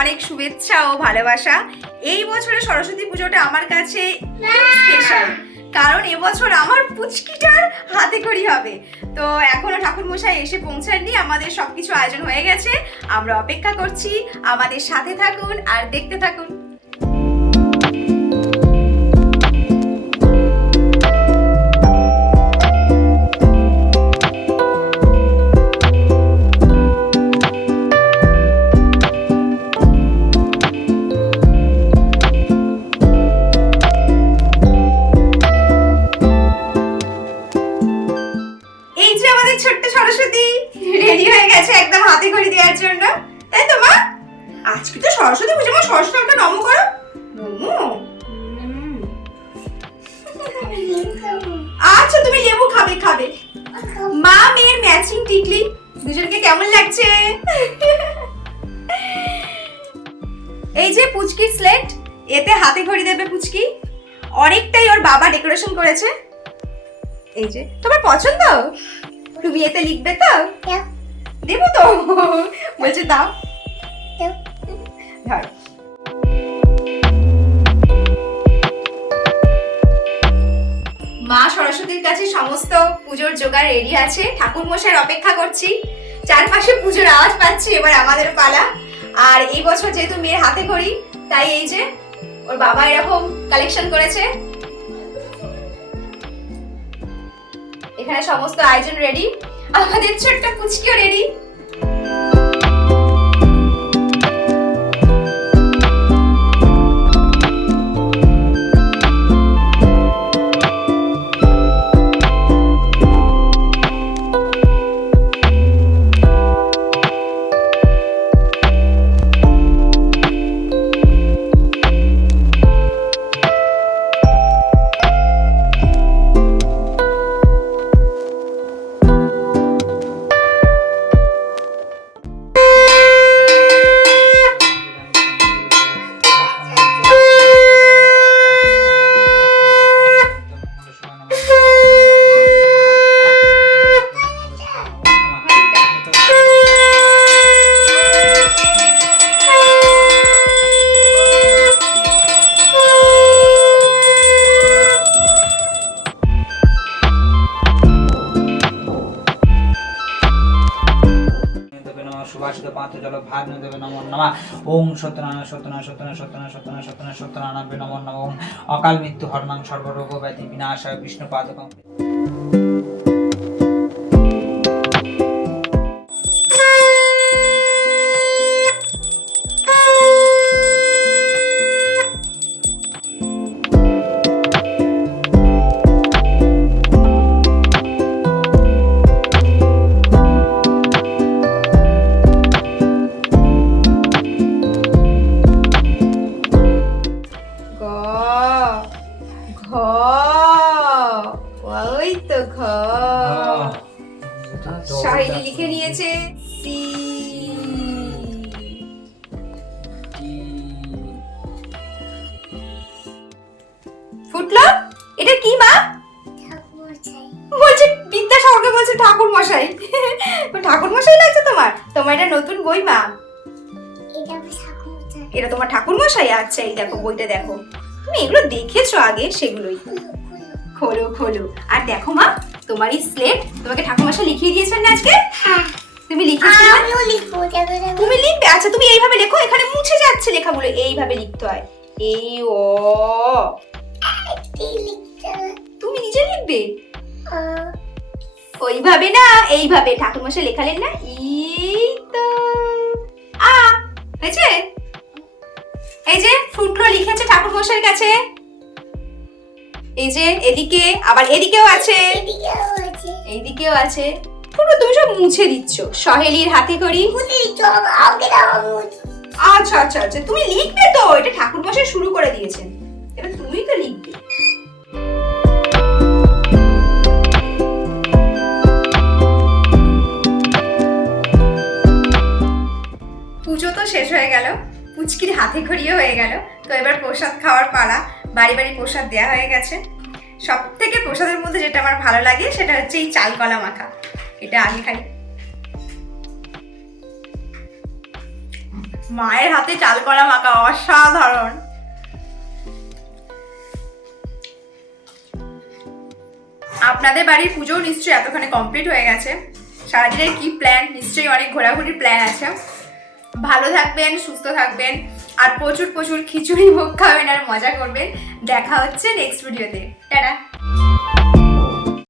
অনেক শুভেচ্ছা ও ভালোবাসা। এই বছরের সরস্বতী পুজোটা আমার কাছে স্পেশাল, কারণ এবছর আমার পুচকিটার হাতে খড়ি হবে। তো এখনো ঠাকুর মশাই এসে পৌঁছাননি, আমাদের সবকিছু আয়োজন হয়ে গেছে, আমরা অপেক্ষা করছি। আমাদের সাথে থাকুন আর দেখতে থাকুন। ছোট্ট সরস্বতী রেডি হয়ে গেছে একদম হাতে খড়ি দেওয়ার জন্য, তাই তো মা? আজকে তো সরস্বতী পুজো, মা সরস্বতী নামটা নম করো। আচ্ছা তুমি লেবু খাবে খাবে। মা মেয়ের ম্যাচিং টিকলি, দুজনকে কেমন লাগছে? এই যে পুচকির স্লেট, এতে হাতে খড়ি দেবে পুচকি। অনেকটাই ওর বাবা ডেকোরেশন করেছে। এই যে তোমার পছন্দ, তুমি এতে লিখবে তো? দেবো তো, বলছে দাও। ধর। মা সরস্বতীর কাছে সমস্ত পুজোর জোগাড় রেডি আছে, ঠাকুর মশাইয়ের অপেক্ষা করছি। চারপাশে পুজোর আওয়াজ পাচ্ছি, এবার আমাদের পালা। আর এই বছর যেহেতু মেয়ের হাতে খড়ি, তাই এই যে ওর বাবা এরকম কালেকশন করেছে। এখানে সমস্ত আয়োজন রেডি, আমাদের ছোট্ট পুচকিও রেডি। সুভাষিত পাত্র জল ভাগ দেবে নমঃ নমঃ। ওং সত্যনারায়ণ সত্যনারায়ণ সত্যনারায়ণ সত্যনারায়ণ সত্যনারায়ণ সত্যনারায়ণ সত্যনারায়ণ নমঃ নমঃ। ওং অকাল মৃত্যু হরণং সর্বরোগ ব্যাধি বিনাশায় বিষ্ণু পাদকং। ওই তো ঘ। সাহিলি লিখে নিয়েছে সি। ফুটলো, এটা কি মা? বলছে বিদ্যাসাগরকে বলছে ঠাকুর মশাই। ঠাকুর মশাই লাগছে তোমার? তোমার এটা নতুন বই মা? এটা তোমার ঠাকুর মশাই? আচ্ছা এই দেখো বইটা দেখো, তুমি এগুলো দেখেছো আগে, সেগুলোই। খোলো খোলো। আর দেখো মা, তোমার এই স্লেট তোমাকে ঠাকুর মশাই লিখিয়ে দিয়েছেন না আজকে? হ্যাঁ। তুমি লিখেছো? আমিও লিখবো। তুমি লিখবে? আচ্ছা তুমি এইভাবে লেখো, এখানে মুছে যাচ্ছে লেখাগুলো, এইভাবে লিখতে হয়। এই ও তুমি নিজে লিখবে? ওইভাবে না, এইভাবে ঠাকুর মশাই লেখালেন না, এই তো আ হয়েছে। এই যে ফুটলো লিখেছে ঠাকুর মশাইয়ের কাছে, এই যে এদিকে, আবার এদিকেও আছে, এইদিকেও আছে। পুরো তুমি সব মুছে দিচ্ছ। সহেলির হাতে খড়ি। আচ্ছা আচ্ছা আচ্ছা, তুমি লিখবে তো, এটা ঠাকুর মশাই শুরু করে দিয়েছেন, এবার তুমি তো লিখবে। পুজো তো শেষ হয়ে গেল, পুচকির হাতে খড়িও হয়ে গেল। তো এবার প্রসাদ খাওয়ার পালা। বাড়ি বাড়ি প্রসাদ দেওয়া হয়ে গেছে। সব থেকে প্রসাদের মধ্যে যেটা আমার ভালো লাগে সেটা হচ্ছে এই চাল কলা মাখা। এটা আগে খাই। মায়ের হাতে চাল কলা মাখা অসাধারণ। আপনাদের বাড়ির পুজো নিশ্চয়ই এতক্ষণে কমপ্লিট হয়ে গেছে। সারাদিনের কি প্ল্যান? নিশ্চয়ই অনেক ঘোরাঘুরির প্ল্যান আছে। ভালো থাকবেন, সুস্থ থাকবেন, আর প্রচুর প্রচুর খিচুড়ি ভোগ খাবেন আর মজা করবেন। দেখা হচ্ছে নেক্সট ভিডিওতে। টাটা।